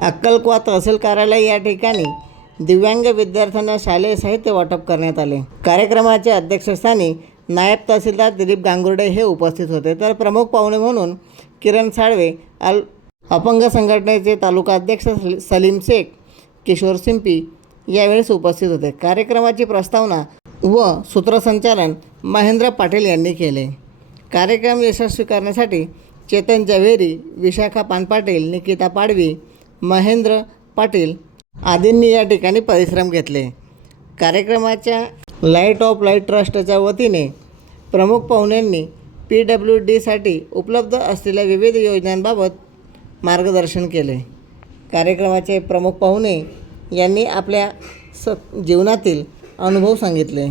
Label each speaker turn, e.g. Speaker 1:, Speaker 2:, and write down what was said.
Speaker 1: अक्कलकुवा तहसील कार्यालय या ठिकाणी दिव्यांग विद्यार्थ्यांना शालेय साहित्य वाटप करण्यात आले. कार्यक्रमाच्या अध्यक्षस्थानी नायब तहसीलदार दिलीप गांगुर्डे हे उपस्थित होते. तर प्रमुख पाहुणे म्हणून किरण साळवे अल अपंग संघटनेचे तालुका अध्यक्ष सल- सलीम शेख किशोर सिंपी यावेळेस उपस्थित होते. कार्यक्रमाची प्रस्तावना व सूत्रसंचालन महेंद्र पाटील यांनी केले. कार्यक्रम यशस्वी करण्यासाठी चेतन जव्हेरी विशाखा पानपाटील निकिता पाडवी महेंद्र पाटील आदींनी या ठिकाणी परिश्रम घेतले. कार्यक्रमाच्या लाइट ऑफ लाइट ट्रस्टच्या वतीने प्रमुख पाहुण्यांनी पी डब्ल्यू डीसाठी उपलब्ध असलेल्या विविध योजनांबाबत मार्गदर्शन केले. कार्यक्रमाचे प्रमुख पाहुणे यांनी आपल्या स जीवनातील अनुभव सांगितले.